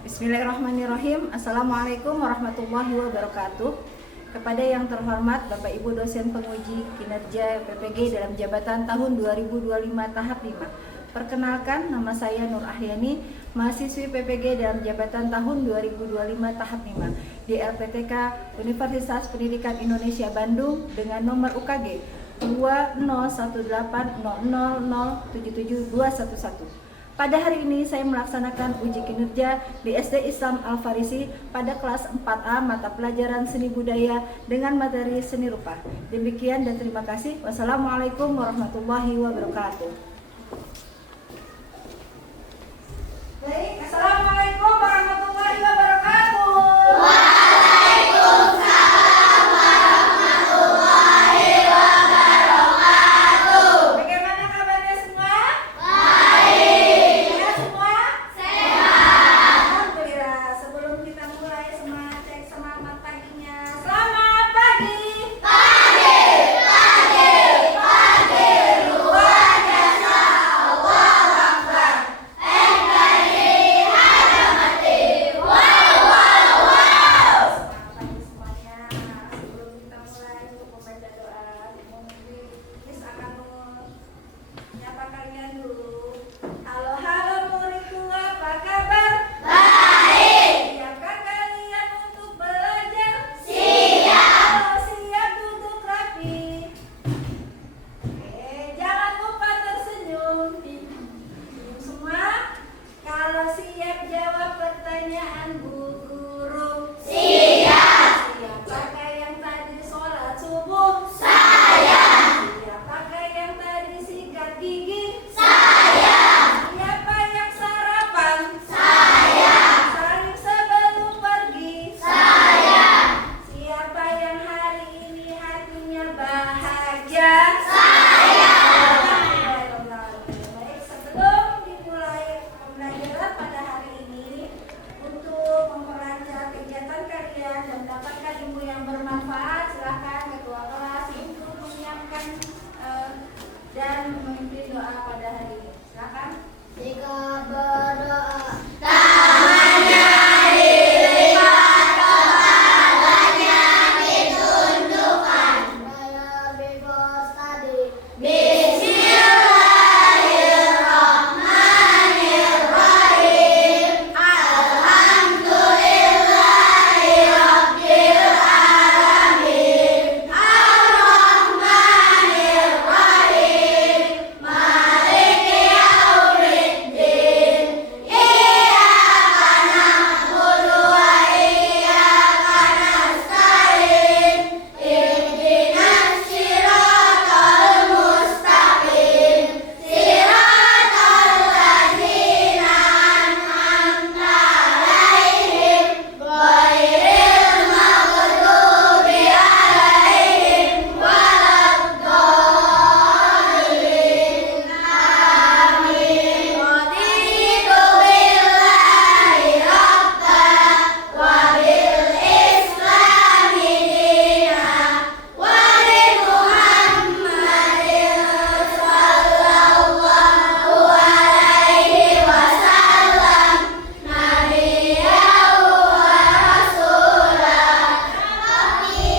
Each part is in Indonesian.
Bismillahirrahmanirrahim. Assalamualaikum warahmatullahi wabarakatuh. Kepada yang terhormat Bapak Ibu dosen penguji kinerja PPG dalam jabatan tahun 2025 tahap 5. Perkenalkan, nama saya Nur Ahyani, mahasiswi PPG dalam jabatan tahun 2025 tahap 5 di LPTK Universitas Pendidikan Indonesia Bandung dengan nomor UKG 2018000772211. Pada hari ini saya melaksanakan uji kinerja di SD Islam Al-Farisi pada kelas 4A mata pelajaran seni budaya dengan materi seni rupa. Demikian dan terima kasih. Wassalamualaikum warahmatullahi wabarakatuh. Baik, assalamualaikum warahmatullahi wabarakatuh. Dan memimpin doa pada hari ini. Silakan. Jika berdoa tangannya dilipat, kepalanya ditundukkan. Saya bebas tadi. Bismillahirrahmanirrahim. Alhamdulillahirabbil alamin. Maliki yaumiddin. Iyyaka na'budu wa iyyaka nasta'in. Ihdinas siratal mustaqim. Siratal ladzina an'amta 'alaihim ghairil maghdubi 'alaihim waladdallin. Amin. Raditu billahi rabban wa bil islami dinan wa bi Muhammadin sallallahu alaihi wasallam nabiyyan wa rasulah. Rabbi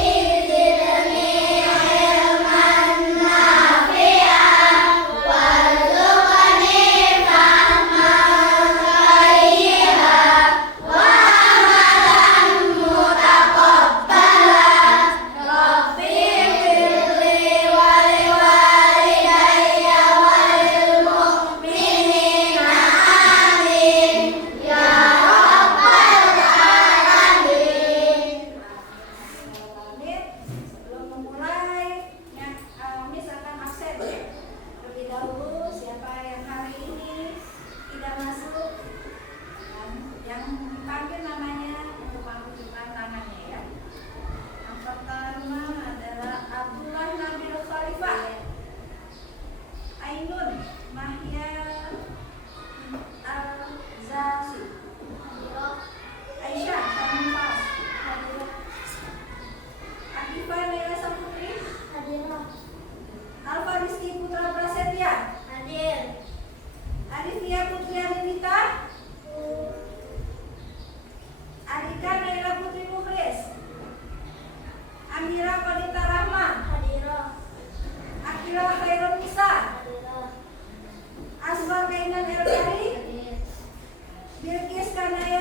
zidni ilman nafi'an warzuqni fahman thayyiban wa amalan mutaqabbalan. Rabbi firli wa liwalidayya wa lil mu'minina amin ya rabbal alamin. Sebelum memulai, Miss akan absen. Terlebih dahulu, siapa yang hari ini tidak masuk dan yang dipanggil namanya untuk menunjukkan tangannya ya. Yang pertama adalah Abdullah Nabil Khalifah, Ainun Mahya Al-Zazi, Aisyah Shamifas, Akifah Naila Saputri, Alfa Rizky Putra Prasetya, Adifia Putri Alinita,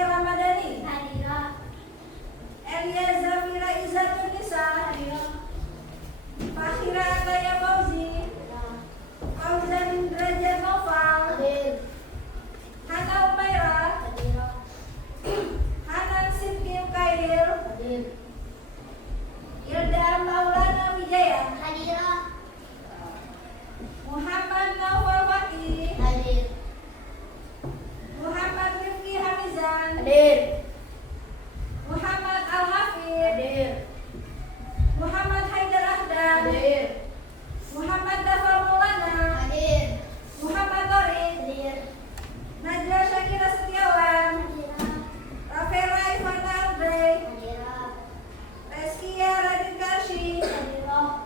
Ramadhani, Hadira. Elia Zafira Izzatun Nisa, Hadira. Fakhira Ataya Fauzi, Fauzan Derajat Noval, Hadir. Hana Umaira, Hadira. Hanan Sidkim Kair, Hadir. Ilda Maulana Wijaya, Hadira. Muhammad Nawal Fakih, Hadir. Muhammad Rifki Hamizan, Hadir. Muhammad Al-Hafid, Hadir. Muhammad Haidar Ahdan, Hadir. Muhammad Dafar Maulana, Hadir. Muhammad Torik, Hadir. Najla Syakira Setiawan, Hadira. Rafera Ivana Andre, Hadira. Reskia Radin Karshi, Hadira.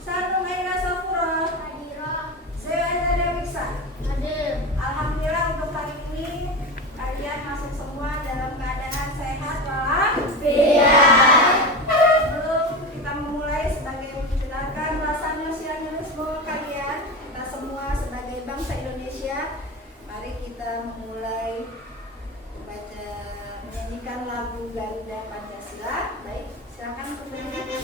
Sanung Aira Safura, Hadira. Sewa Zada Wiksa. Hadir. Alhamdulillah untuk hari ini kalian masuk semua dalam keadaan sehat walafiat. Sebelum kita memulai, sebagai mengenalkan rasa nasionalisme kalian, kita semua sebagai bangsa Indonesia, mari kita memulai membaca menyanyikan lagu Garuda Pancasila. Baik, silakan untuk menyanyi.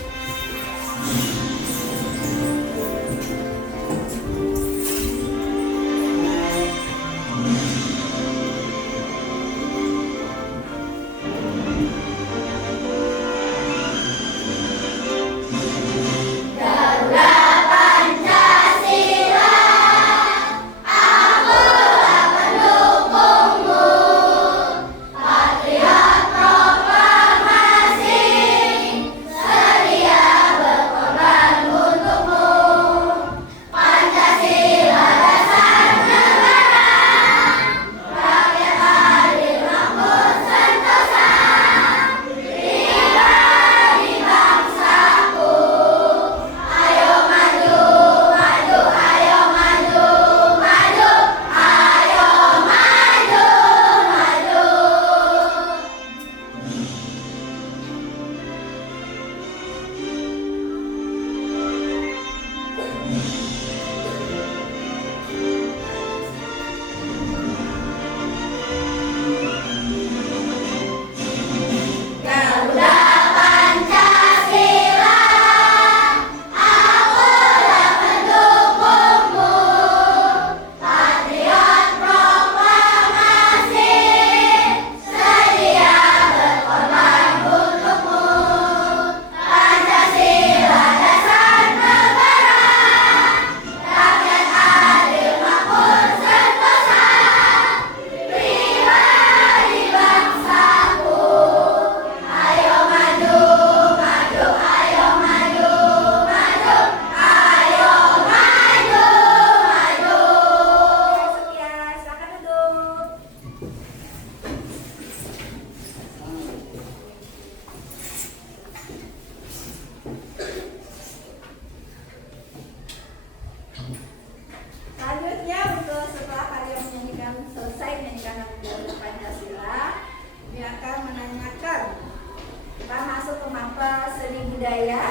Selanjutnya, untuk setelah kalian selesai menyanyikan lagu Garuda Pancasila, ini akan menanyakan, kita masuk ke mata seni budaya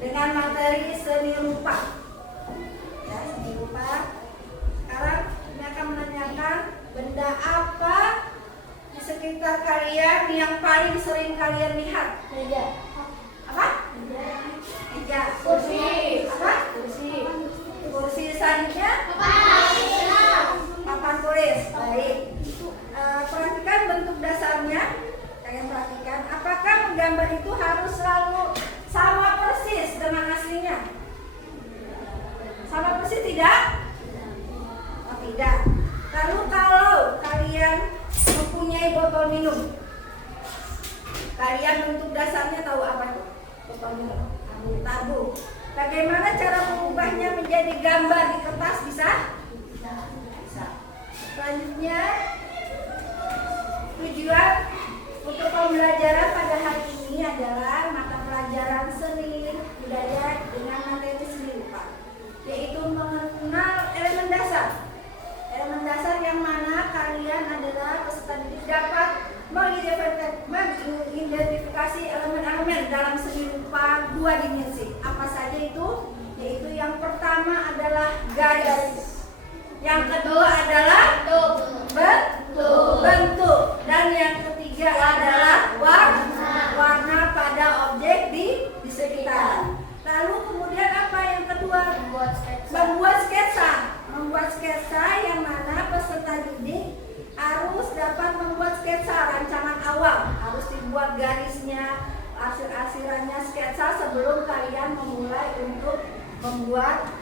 dengan materi seni rupa. Ya, seni rupa. Sekarang ini akan menanyakan benda apa di sekitar kalian yang paling sering kalian lihat? Meja. Apa? Meja. Kursi. Apa? Kursi. Kursi selanjutnya? Papan tulis. Baik. Perhatikan bentuk dasarnya. Kalian perhatikan. Apakah menggambar itu harus selalu sama persis dengan aslinya? Sama persis tidak? Oh, tidak. Lalu kalau kalian mempunyai botol minum, kalian bentuk dasarnya tahu apa tuh? Botol minum. Tabung. Bagaimana cara mengubahnya menjadi gambar di kertas? Bisa? Bisa. Selanjutnya, tujuan untuk pembelajaran pada hari ini adalah mata pelajaran seni budaya dengan materi seni rupa, yaitu mengenal elemen dasar. Elemen dasar yang mana kalian adalah peserta didik dapat mengidentifikasi elemen-elemen dalam seni rupa dua dimensi. Apa saja itu? Yaitu yang pertama adalah garis, yang kedua adalah bentuk, dan yang membuat garisnya, arsir-arsirannya, sketsa sebelum kalian memulai untuk membuat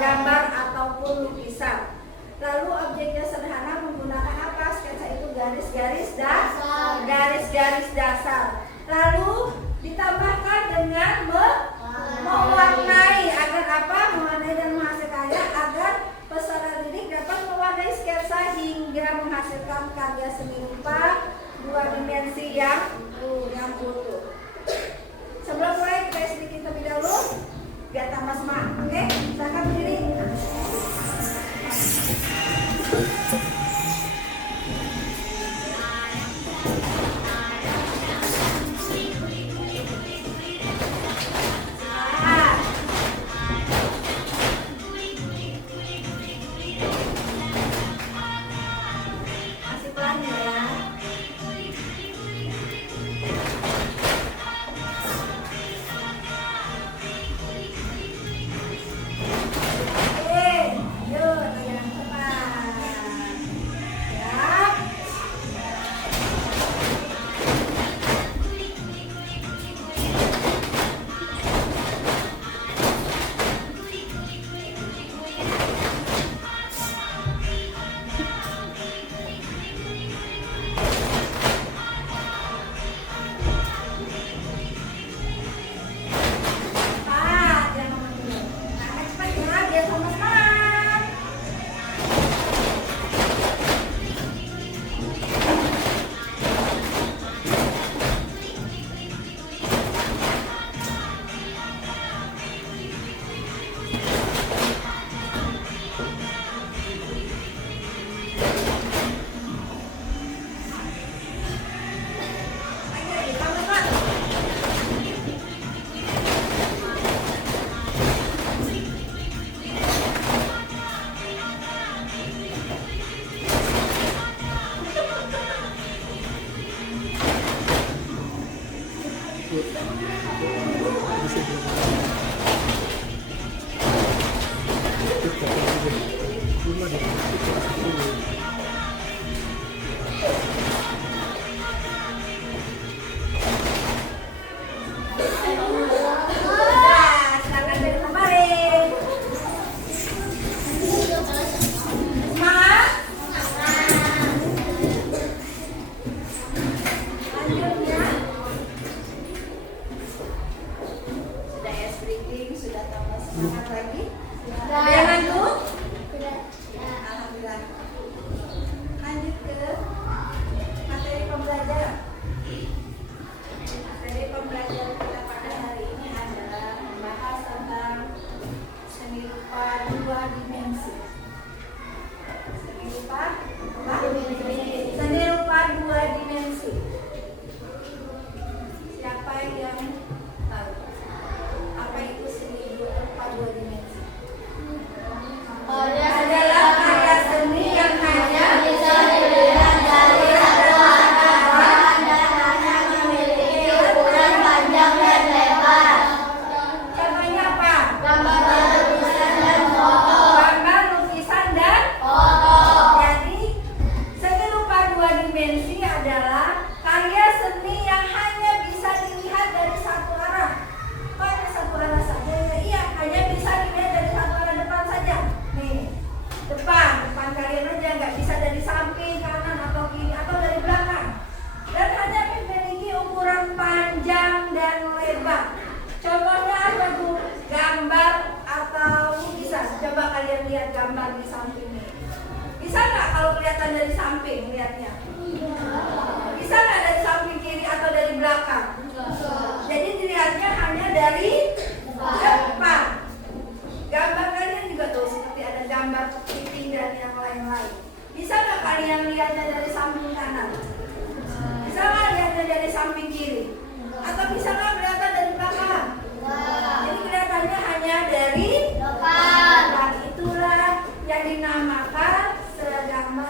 gambar ataupun lukisan. Lalu objeknya sederhana menggunakan apa? Sketsa itu garis-garis dasar. Lalu ditambahkan dengan mewarnai agar apa? Mewarnai dan menghasilkannya agar peserta didik dapat mewarnai sketsa hingga menghasilkan karya seni rupa 2 dimensi yang utuh. Sebelum mulai kita sedikit terlebih dahulu biar tambah semangat. Oke, silakan berdiri.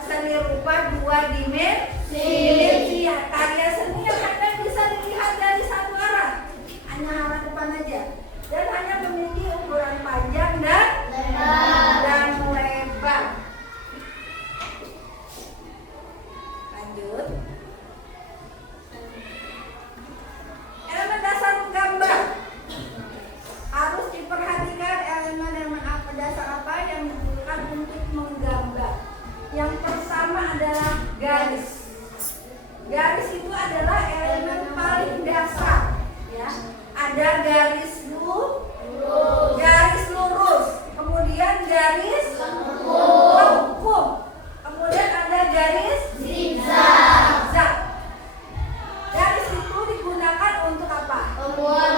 Seni rupa 2 Garis itu adalah elemen paling dasar, ya. Ada garis garis lurus, kemudian garis lengkung, kemudian ada garis zigzag. Garis itu digunakan untuk apa? Membuat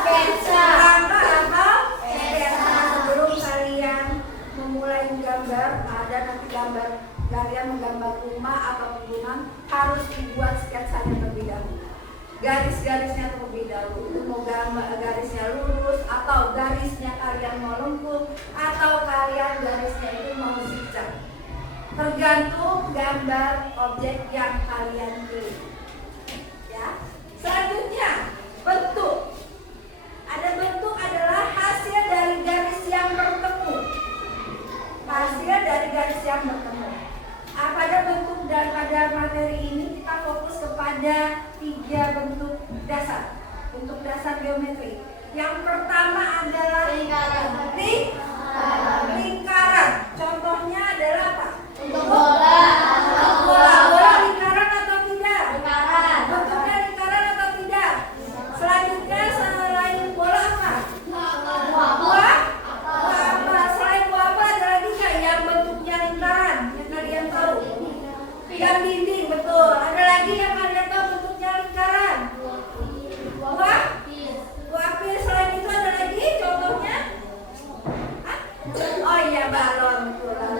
sketsa atau sketsa. Sebelum kalian memulai menggambar, ada nanti gambar kalian menggambar rumah atau bangunan, harus dibuat sketsanya terlebih dahulu. Garis-garisnya terlebih dahulu. Itu mau gambar garisnya lurus atau garisnya kalian mau lengkung atau kalian garisnya itu mau zigzag. Tergantung gambar objek yang kalian pilih. Ya. Selanjutnya, bentuk. Ada bentuk adalah hasil dari garis yang bertemu. Hasil dari garis yang bertemu. Pada bentuk dan pada materi ini kita fokus kepada 3 bentuk dasar. Bentuk dasar geometri. Yang pertama adalah lingkaran. Contohnya adalah apa? Bola. Bola lingkaran atau tidak? Lingkaran. Bentuknya lingkaran atau tidak? Selanjutnya selain bola apa? Buah apa? Selain buah apa ada lagi nggak yang bentuknya lingkaran yang kalian tahu? Yang dinding, betul. Ada lagi yang kalian tahu bentuknya lingkaran? Buah pir. Selain itu ada lagi contohnya? Hah? Oh iya, balon, betul.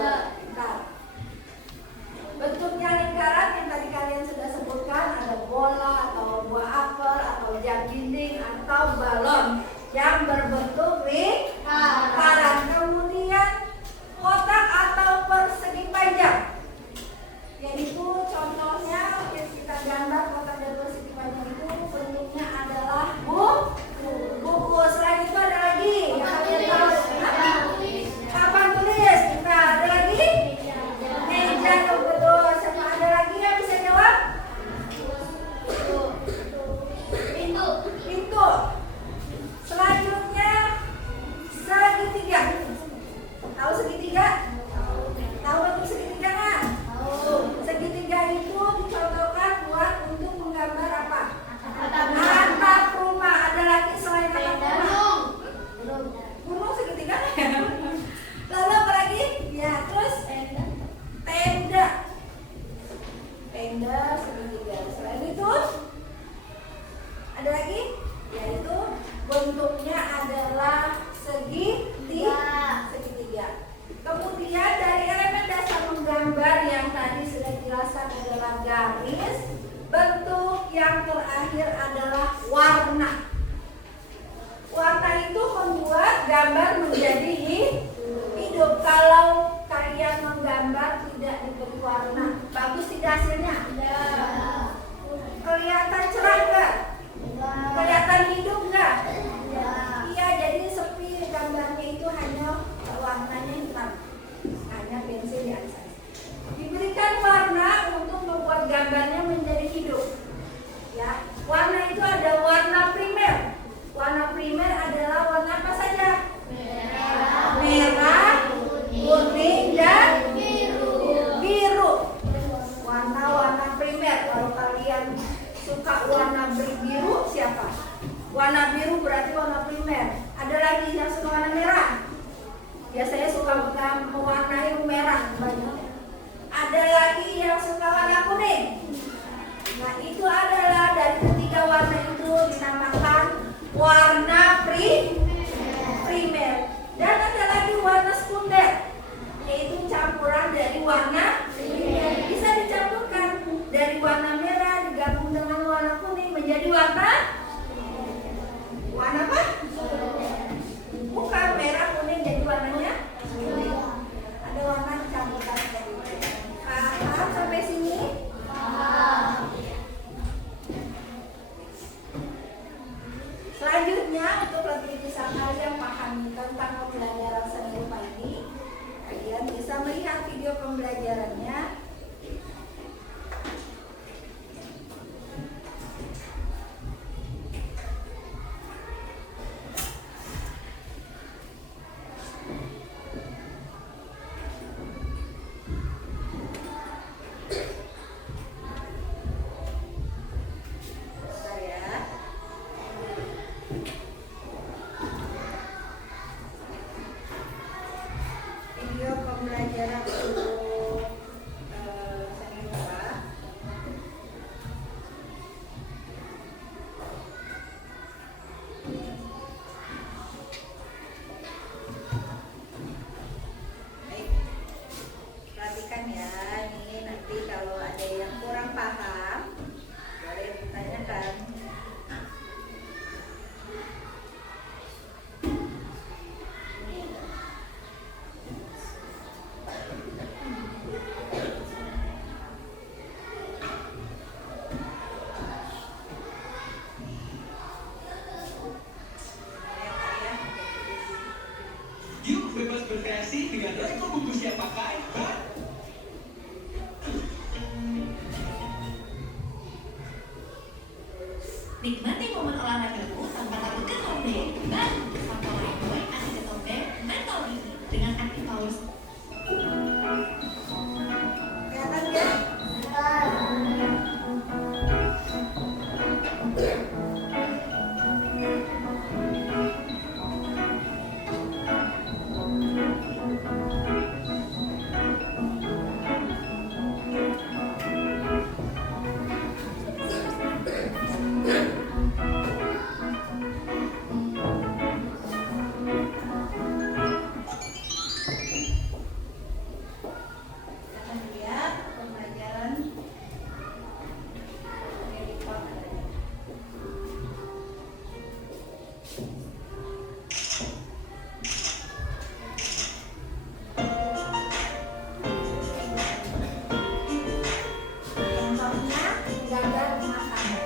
Bentuknya lingkaran yang tadi kalian sudah sebutkan, ada bola atau buah apel atau jam dinding atau balon yang berbentuk lingkaran. Kemudian kotak atau persegi panjang, yaitu contohnya kita gambar kotak dan persegi panjang itu bentuknya adalah buku. Selain itu ada lagi yang kalian tahu, papan tulis. Nah, ada lagi meja, betul. Siapa ada lagi yang bisa jawab? Pintu. Selanjutnya segitiga. Tahu segitiga? Tahu bentuk segitiga nggak? Segitiga itu dicontohkan buat untuk menggambar apa? Atap rumah. Ada lagi selain atap rumah? Gunung segitiga. Lalu apa lagi? Ya, terus tenda segitiga. Selain itu ada lagi, yaitu bentuknya adalah segitiga. Kemudian dari elemen dasar menggambar yang tadi sudah dijelaskan adalah garis. Bentuk yang terakhir adalah warna. Warna itu membuat gambar menjadi hidup. Kalau kalian menggambar tidak diberi warna, bagus tidak hasilnya? Kelihatan cerah nggak? Kelihatan hidup nggak? Iya, jadi sepi gambarnya itu hanya warnanya hitam, hanya pensil di atas. Diberikan warna untuk membuat gambarnya menjadi hidup. Ya, warna itu ada warna primer. Warna primer adalah warna apa saja? Merah, kuning, dan biru. Warna-warna primer. Kalau kalian suka warna biru, siapa? Warna biru berarti warna primer. Ada lagi yang suka warna merah. Biasanya suka mewarnai merah banyak. Ada lagi yang suka warna kuning. Nah, itu adalah dari ketiga warna itu dinamakan warna primer. Dan ada lagi warna sekunder, yaitu campuran dari warna primer. Bisa dicampurkan dari warna merah digabung dengan warna kuning menjadi warna apa? Bukan merah kuning jadi warnanya kuning. Ada warna dicampurkan seperti itu. Paham sampai sini? Selanjutnya untuk lebih bisa kalian pahami tentang pembelajaran seni rupa ini, kalian bisa melihat video pembelajarannya Nikmati momen olahragamu tanpa takut ketombe. Baru Sapo Lifebuoy anti ketombe mentol ini dengan Activals. Kelihatan ya? Akan lihat pembelajaran medical adanya. Contohnya menggambar rumah tangga.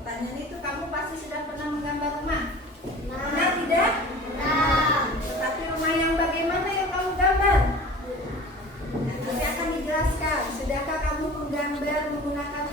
Pertanyaan itu, kamu pasti sudah pernah menggambar rumah? Pernah tidak? Tetapi rumah yang bagaimana yang kamu gambar? Nanti akan dijelaskan. Sudahkah kamu menggambar menggunakan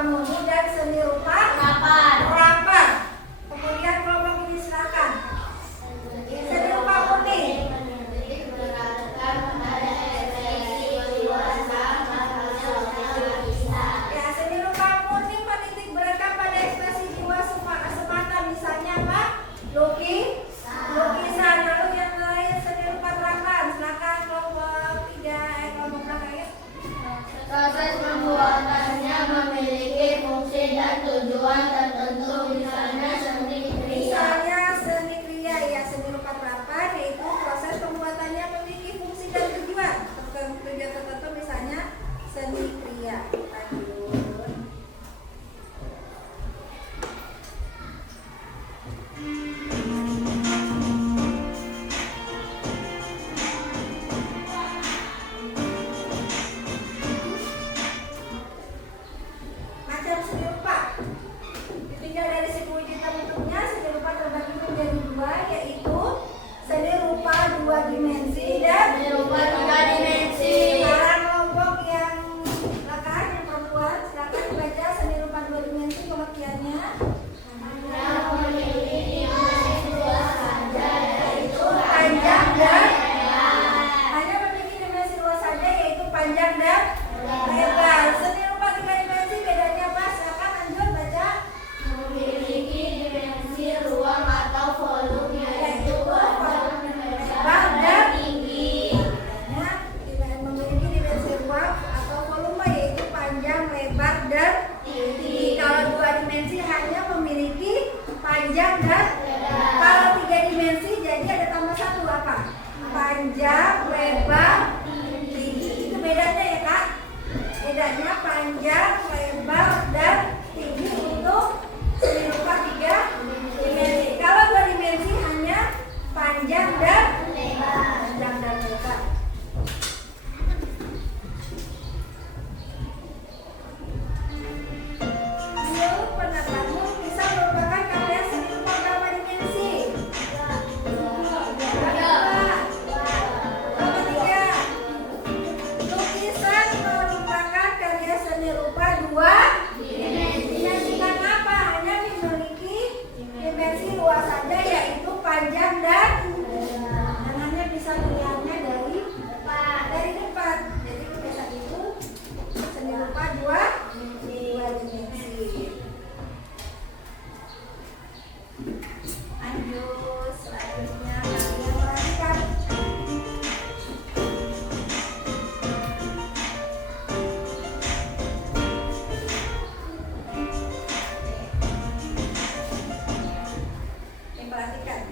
murni dan seni rupa rapat. Kemudian kelompok ini silakan. Seni rupa murni. Ya, seni rupa murni menitik beratkan pada ekspresi jiwa semata, misalnya apa? Lukisan. Lalu yang lain seni rupa gerakan. Silakan kelompok 3, kelompok belakang ya. Proses pembuatannya memiliki fungsi dan tujuan tertentu, misalnya seni kriya. Misalnya seni kriya, ya, seni rupa terapan yaitu proses pembuatannya memiliki fungsi dan tujuan tertentu, misalnya seni kriya. Lanjut. Macam seni rupa ditinjau dari si wujud bentuknya, seni rupa terbagi menjadi dua, yaitu seni rupa 2 dimensi dan Seni rupa 3 dimensi. sekarang kelompok yang belakang yang perempuan silakan baca seni rupa 2 dimensi pengertiannya. Yang memiliki dimensi luas saja, yaitu Panjang dan hanya memiliki dimensi luas saja, yaitu panjang dan lebar. Seni rupa 3 dimensi bedanya apa? Silakan lanjut baca. memiliki dimensi ruang atau volume, yaitu panjang, lebar, dan tinggi. Bedanya tidak memiliki dimensi ruang atau volume, yaitu panjang, lebar, dan tinggi. Kalau 2 dimensi hanya memiliki panjang dan kalau 3 dimensi jadi ada tambah 1 apa? Panjang, lebar, tinggi. Itu bedanya ya Kak. Bedanya panjang, lebar, dan tinggi untuk seni rupa 3 dimensi. Kalau 2 dimensi hanya panjang dan lebar. Menurut pendapatmu bisa merupakan karya seni rupa berapa dimensi? Berapa 3? Lukisan merupakan karya seni rupa 2 dimensi. Kenapa? Hanya memiliki dimensi luas saja, yaitu panjang dan hanya bisa dilihatnya dari depan. Jadi lukisan itu seni rupa 2 dimensi. Lanjut, selanjutnya kalian perhatikan. Ini perhatikan.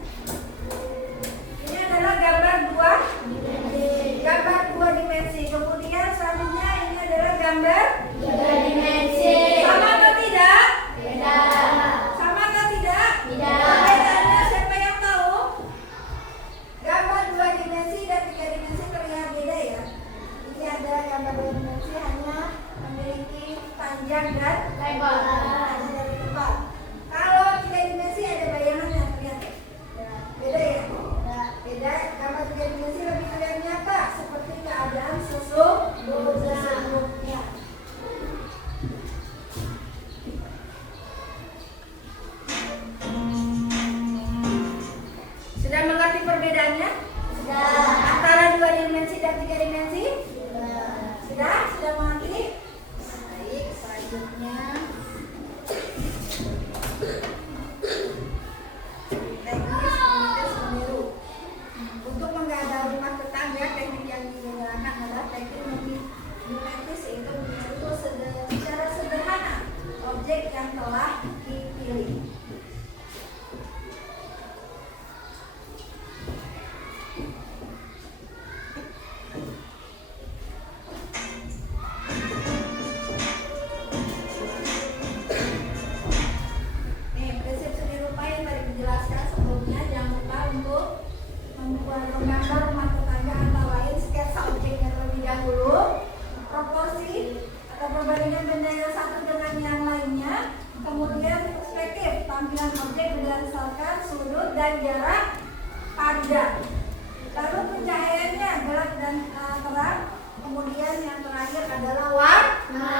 Ini adalah gambar 2 dimensi. Kemudian selanjutnya ini adalah gambar 3 dimensi. sama atau tidak? Beda. Sama atau tidak? Tidak. Bedanya siapa yang tahu? Gambar 2 dimensi dan 3 dimensi terlihat beda ya. Ini ada gambar 2 dimensi hanya memiliki panjang dan Lebar. hanya dari depan. Kalau 3 dimensi ada bayangan yang terlihat. Beda ya? Beda. Gambar 3 dimensi lebih terlihat nyata seperti keadaan sesungguhnya. Sudah mengerti perbedaannya? Antara 2 dimensi dan 3 dimensi? Sudah? Sudah mengerti? Baik, selanjutnya teknis melukis meniru. Untuk menggambar rumah tetangga, teknik yang digunakan adalah teknik mimetis, yaitu meniru secara sederhana objek yang telah dipilih. Prinsip seni rupa yang tadi dijelaskan sebelumnya, jangan lupa untuk membuat menggambar rumah tetangga antara lain sketsa objeknya terlebih dahulu, proporsi atau perbandingan benda yang satu dengan yang lainnya, kemudian perspektif tampilan objek berdasarkan sudut dan jarak pandang, lalu pencahayaannya gelap dan terang, kemudian yang terakhir adalah warna.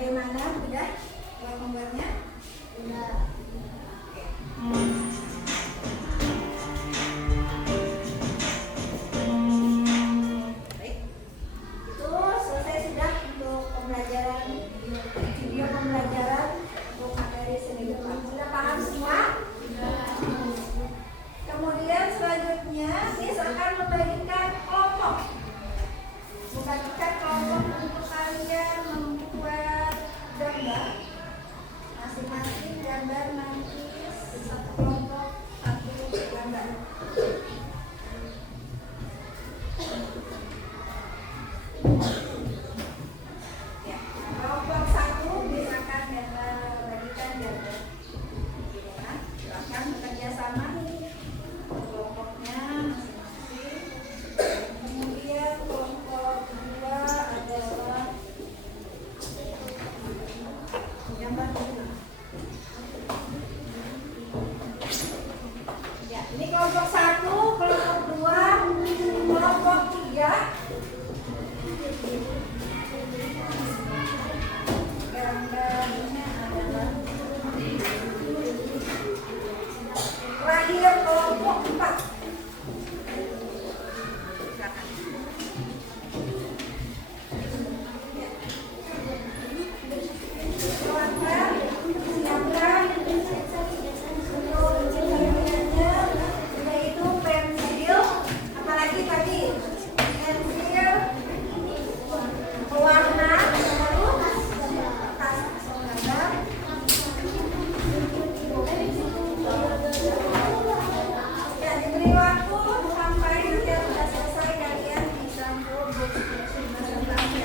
Bagaimana? Udah? Buat gambarnya? Udah. Oke. Baik. Itu selesai sudah untuk pembelajaran video pembelajaran untuk materi seni Jepang. Sudah paham semua? Kemudian selanjutnya Miss akan membagikan kelompok. Membagikan kelompok untuk kalian membuat gambar. Masing-masing gambar nanti satu kelompok satu gambar. Ya, kelompok satu misalkan bagikan gambar. Gimana? Silakan bekerja sama nih kelompoknya masing-masing. Kemudian kelompok kedua adalah gambar kedua. Ya, ini kelompok satu, kelompok dua, kelompok tiga. Gambarnya adalah terakhir kelompok 4. Silakan. Silakan, siapkan untuk gambarnya, yaitu pensil, apalagi tadi pensil, pewarna, baru kertas gambar. Ya, diberi waktu sampai nanti sudah selesai kalian bisa untuk presentasi.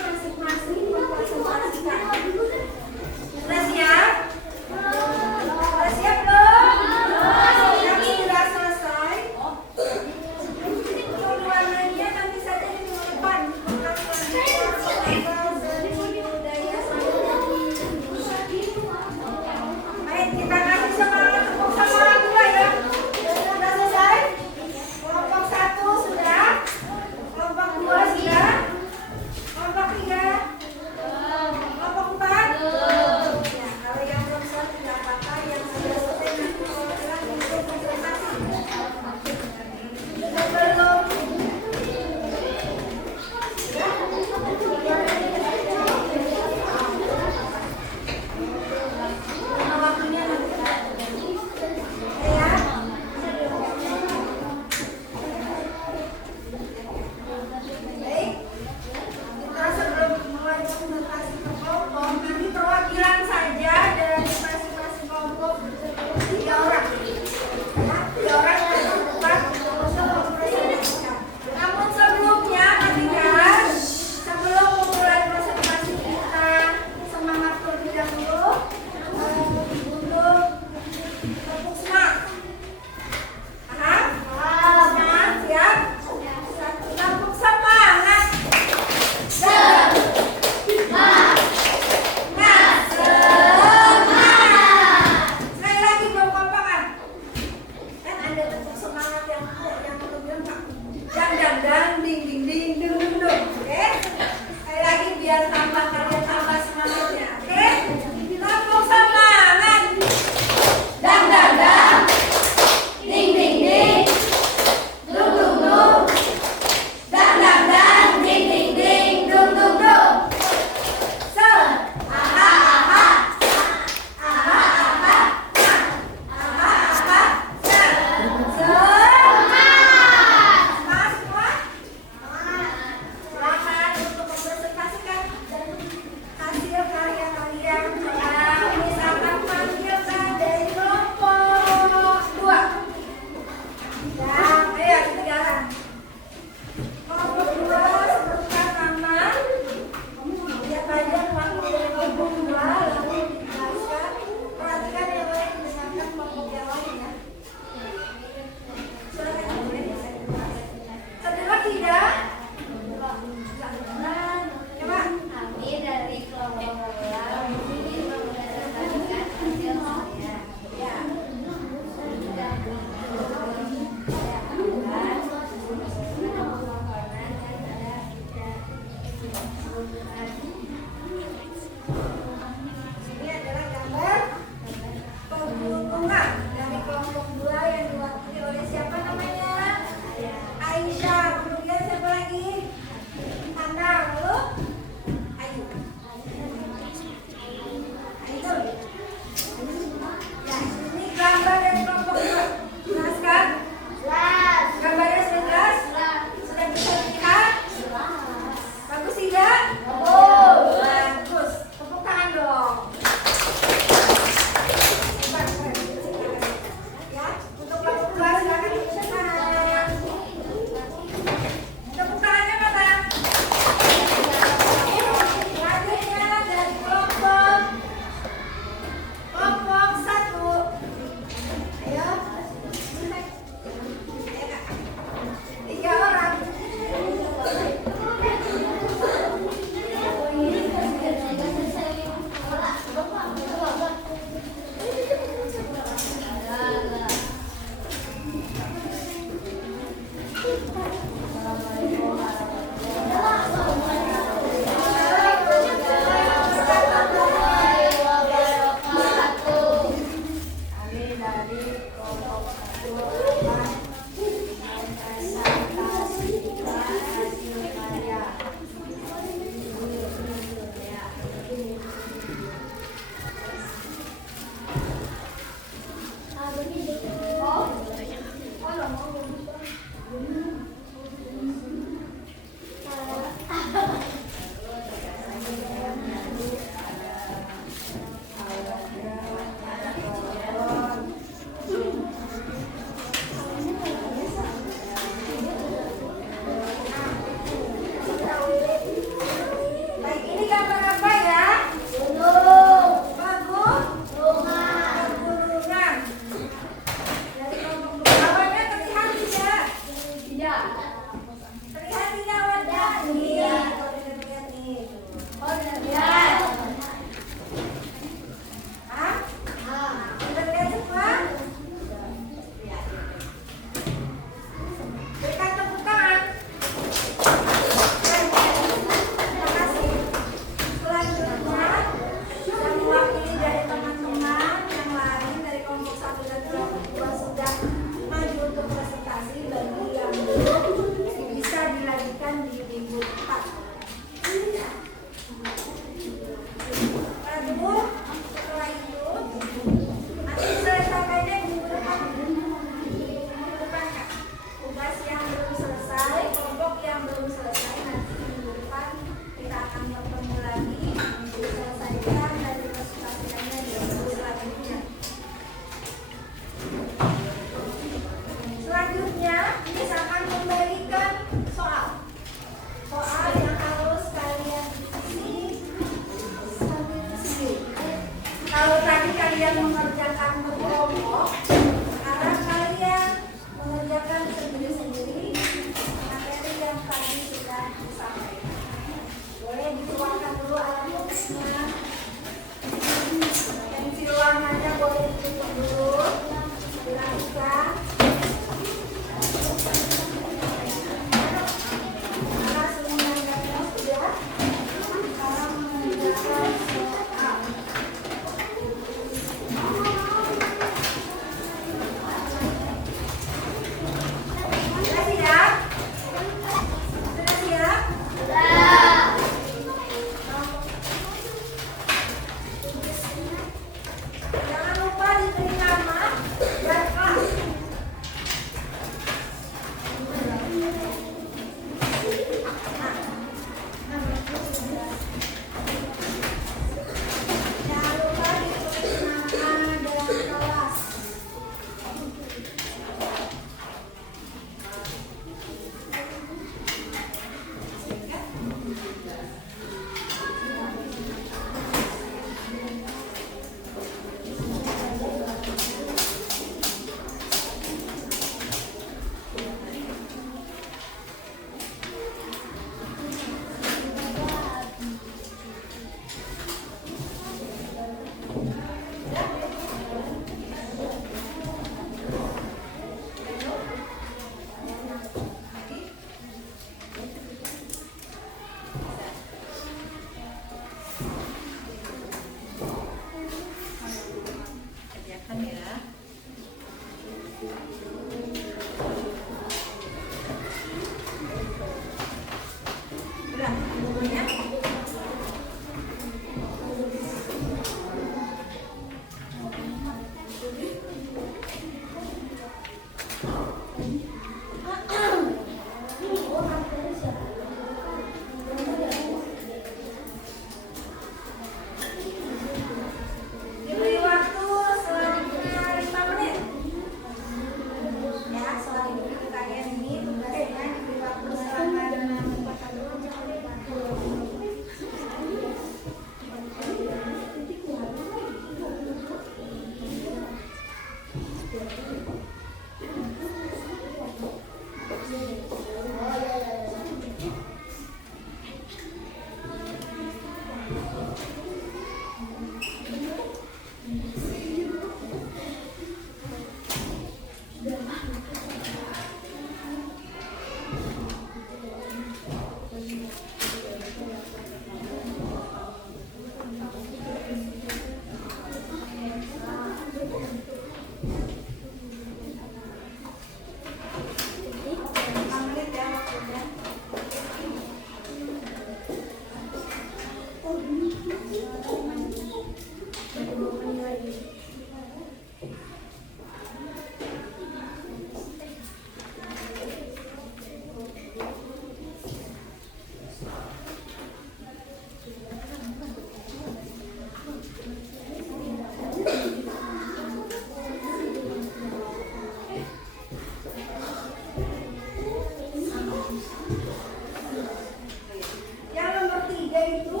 Yang nomor 3 itu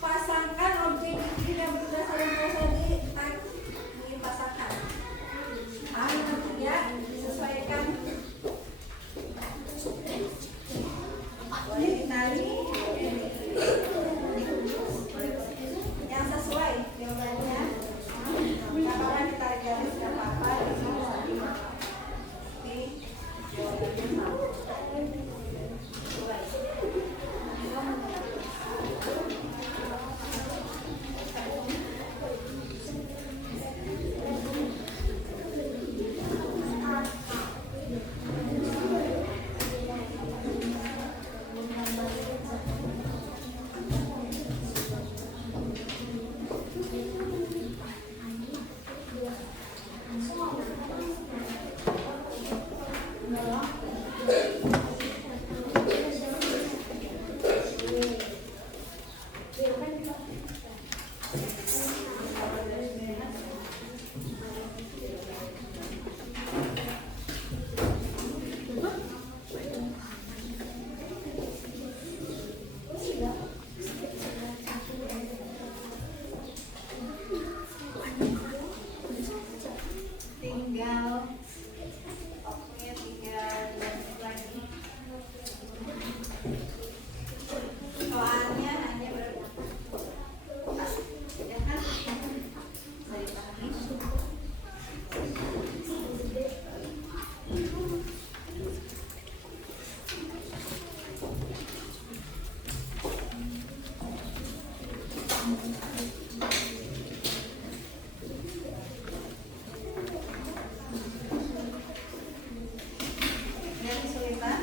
pasangkan Yang kesulitan?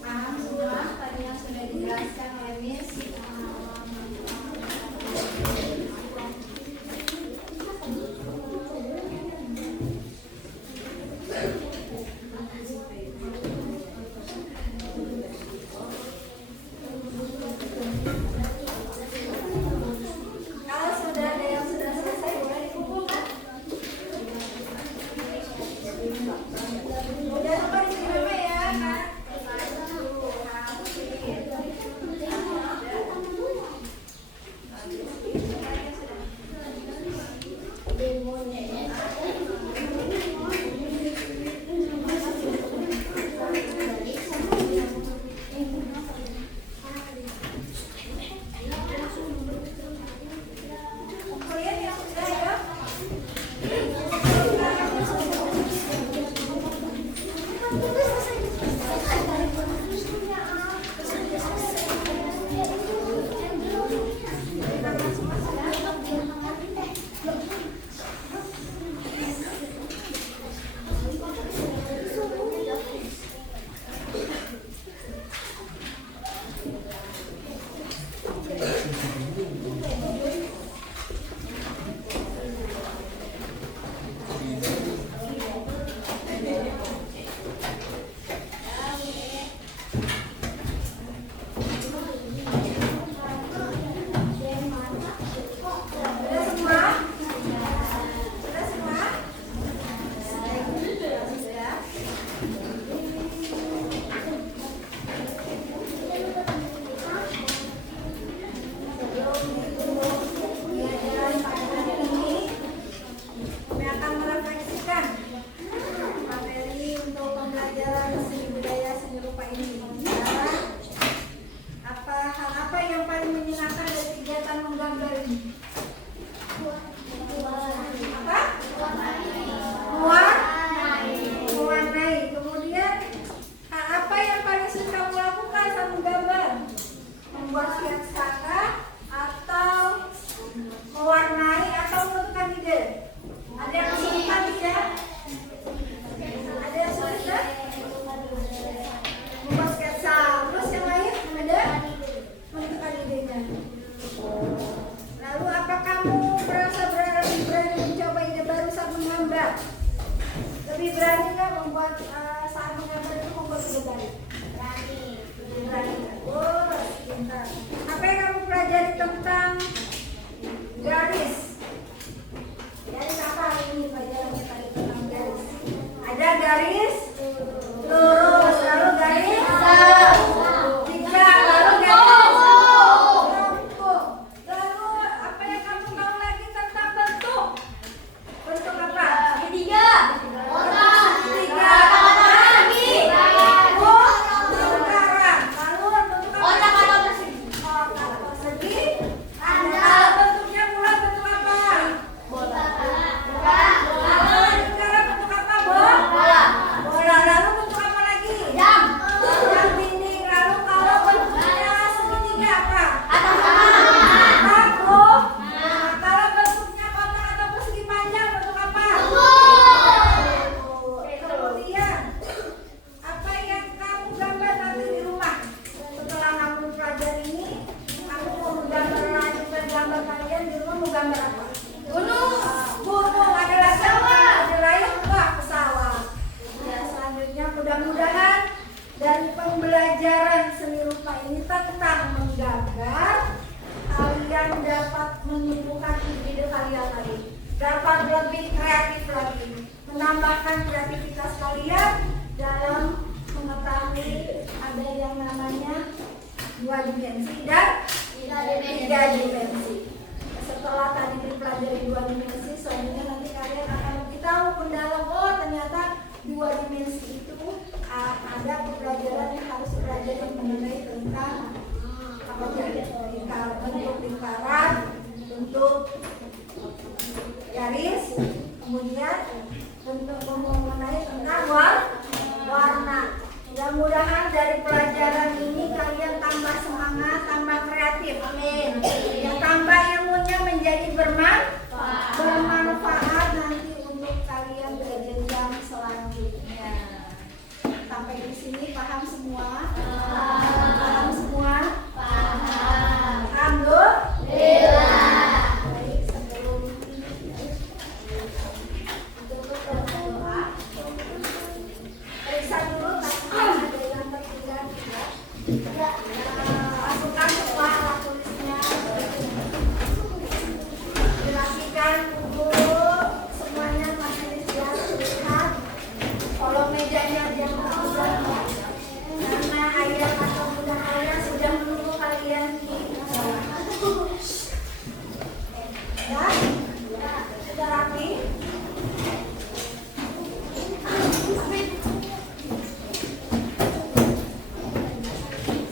Paham semua tadi yang sudah dijelaskan oleh Miss? Kalau sudah ada yang sudah selesai, boleh dikumpulkan. Udah lupa diterima ya, Kak. Kalian yang sudah ya. Sudah semua? Sudah semua? Sudah. Pelajaran pada ini kami akan merefleksikan materi untuk pembelajaran seni budaya seni rupa ini. Hal apa yang paling menyenangkan dari kegiatan menggambar ini? Apa? Mewarnai. Kemudian hal apa yang paling sering kamu lakukan saat menggambar? Membuat sketsa atau mewarnai atau menentukan ide? Ada yang kesulitan tidak? Ada yang sulit tidak? Membuat sketsa. Terus yang lain ada? Menentukan idenya. Lalu apa kamu merasa berani mencoba ide baru saat menggambar? Lebih berani nggak membuat saat menggambar itu membuat ide baru? Lebih berani. Oh, pintar. Apa yang kamu pelajari tentang garis? Garis apa hari ini pelajarannya tadi tentang garis? Ada garis lurus, lalu garis tiga, lalu garis lengkung. Lalu apa yang kamu tahu lagi tentang bentuk? Bentuk apa? Segitiga. Segitiga. Lingkaran. Lalu bentuk apa? Kotak persegi. Ada bentuknya bulat, bentuk apa? Lalu lingkaran bentuk apa, bola. Lalu bentuk apa lagi? Jam dinding. Lalu kalau bentuknya segitiga apa? Kotak, loh. Nah, kalau bentuknya kotak atau persegi panjang bentuk apa? Kemudian apa yang kamu gambar nanti di rumah? Setelah kamu pelajari ini, kamu mau menggambar lanjutkan gambar kalian di rumah mau gambar apa? Gunung, ada lagi apa? Ada lain? Wah, pesawat. Ya, selanjutnya mudah-mudahan dari pembelajaran seni rupa ini tentang menggambar, kalian dapat menumbuhkan ide kalian lagi, dapat lebih kreatif lagi, menambahkan kreativitas kalian dalam mengetahui ada yang namanya 2 dimensi dan 3 dimensi. Setelah tadi dipelajari 2 dimensi, selanjutnya nanti kalian akan lebih tahu mendalam, oh ternyata 2 dimensi itu ada pembelajaran yang harus dipelajari mengenai tentang apa bentuk lingkaran, bentuk garis, kemudian bentuk mengenai tentang warna. Mudah-mudahan dari pelajaran ini kalian tambah semangat, tambah kreatif. Amin. Yang tambah ilmunya menjadi bermanfaat nanti untuk kalian ke jenjang selanjutnya. Sampai di sini paham semua? Paham semua? Paham. Alhamdulillah. Baik, sebelum tutup berdoa, periksa dulu apakah ada yang tertinggal tidak? Masukkan semua alat tulisnya. Dirapikan dulu semuanya masih siap lihat. Kalau mejanya jangan sudah karena ayah atau bunda ayah sudah menunggu kalian di ya, sudah rapi.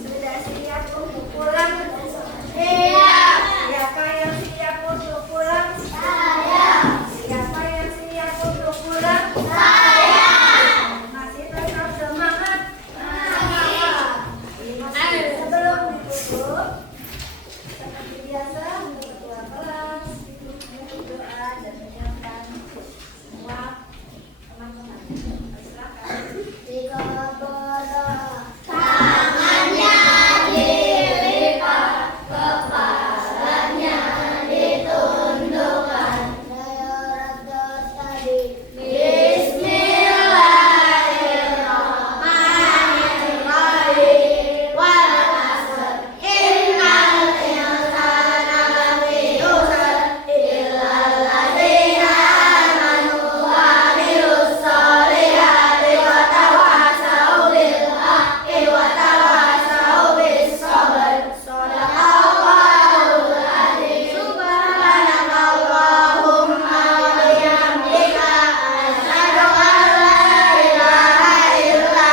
Sudah siap untuk pulang? Siap. Siapa yang siap untuk pulang? Saya. Siapa yang siap untuk pulang? Saya. Masih tetap semangat? Ayo. Sebelum ditutup, seperti biasa untuk ketua kelas doa dan menyiapkan semua teman-teman. Silakan. Jika berdoa, tangannya dilipat, kepalanya ditundukkan. Saya rada tadi. Bismillahirrahmanirrahim. Wal 'asr. Innal insana lafi khusr. Illal ladzina amanu wa 'amilus sholihati wa tawassaw bil haqqi wa tawassaw bis sabr. Shadaqallahul adzim. Subhanakallahumma wa bihamdika asyhadu an la ilaha illa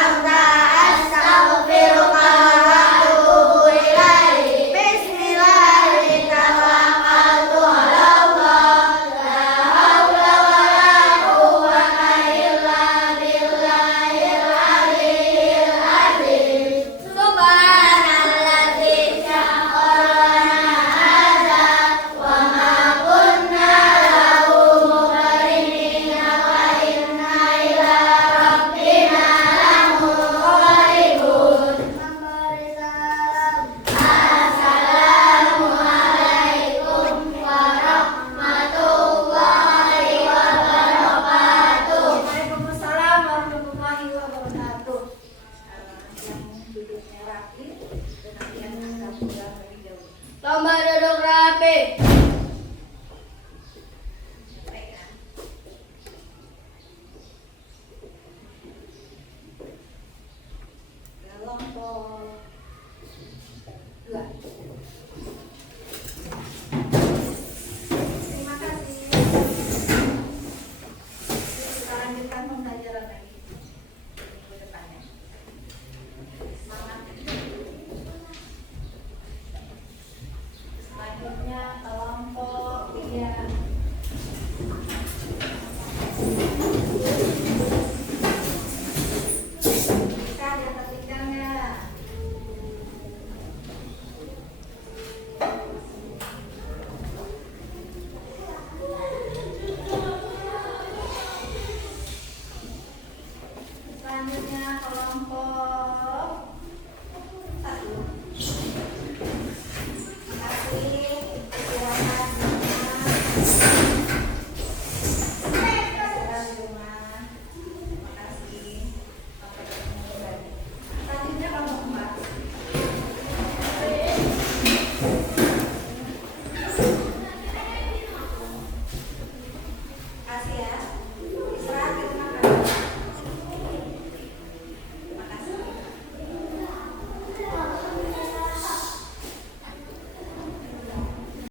anta astaghfiruka wa atubu ilaik. Bismillahirrahmanirrahim. Tawakkaltu 'ala Allah. La haula wa la quwwata illa billahil aliyyil azim. Subhanalladzi syakharana hadza wa ma kunna lahu muqrinin wa inna ila rabbina lamunqalibun. Assalamualaikum warahmatullahi wabarakatuh. Waalaikumsalam warahmatullahi wabarakatuh. Yang duduknya rapi dan yang akan pulang lebih jauh. Nomor duduk rapi.